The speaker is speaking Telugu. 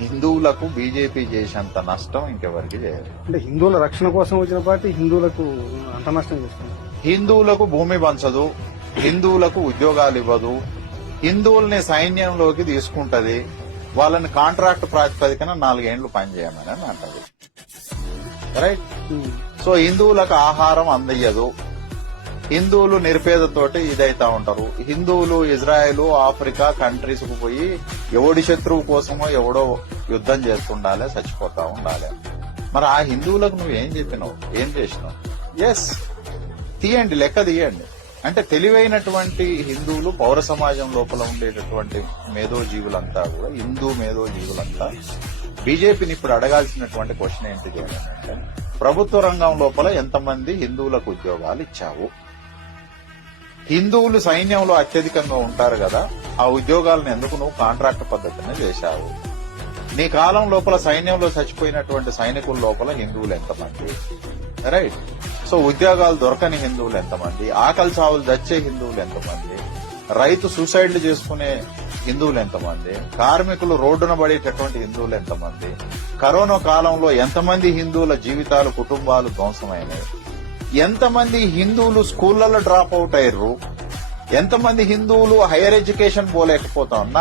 హిందువులకు బీజేపీ చేసేంత నష్టం ఇంకెవరికి చేయదు. అంటే హిందువుల రక్షణ కోసం వచ్చిన పార్టీ హిందువులకు అంత నష్టం చేస్తుంది. హిందువులకు భూమి పంచదు, హిందువులకు ఉద్యోగాలు ఇవ్వదు, హిందువుల్ని సైన్యంలోకి తీసుకుంటది, వాళ్ళని కాంట్రాక్ట్ ప్రాతిపదికన 4 ఏళ్లు పనిచేయమని అని అంటది. రైట్. సో హిందువులకు ఆహారం అందయ్యదు, హిందువులు నిరుపేదతోటి ఇదైతా ఉంటారు. హిందువులు ఇజ్రాయెల్, ఆఫ్రికా కంట్రీస్ కు పోయి ఎవడి శత్రువు కోసమో ఎవడో యుద్ధం చేస్తుండాలి, చచ్చిపోతా ఉండాలి. మరి ఆ హిందువులకు నువ్వేం చెప్పినావు, ఏం చేసినావు? ఎస్, తీయండి, లెక్క తీయండి. అంటే తెలివైనటువంటి హిందువులు, పౌర సమాజం లోపల ఉండేటటువంటి మేధోజీవులంతా కూడా, హిందూ మేధోజీవులంతా బీజేపీని ఇప్పుడు అడగాల్సినటువంటి క్వశ్చన్ ఏంటిది అంటే, ప్రభుత్వ రంగం లోపల ఎంతమంది హిందువులకు ఉద్యోగాలు ఇచ్చావు? హిందువులు సైన్యంలో అత్యధికంగా ఉంటారు కదా, ఆ ఉద్యోగాలను ఎందుకు నువ్వు కాంట్రాక్ట్ పద్ధతిని చేశావు? నీ కాలం లోపల సైన్యంలో చచ్చిపోయినటువంటి సైనికుల లోపల హిందువులు ఎంతమంది? రైట్. సో ఉద్యోగాలు దొరకని హిందువులు ఎంతమంది? ఆకలి చావులు చచ్చే హిందువులు ఎంతమంది? రైతు సూసైడ్లు చేసుకునే హిందువులు ఎంతమంది? కార్మికులు రోడ్డున పడేటటువంటి హిందువులు ఎంతమంది? కరోనా కాలంలో ఎంతమంది హిందువుల జీవితాలు, కుటుంబాలు ధ్వంసమైనవి? ఎంతమంది హిందువులు స్కూళ్లలో డ్రాప్ అవుట్ అయ్యారు? ఎంతమంది హిందువులు హైయర్ ఎడ్యుకేషన్ పోలేకపోతాం? నా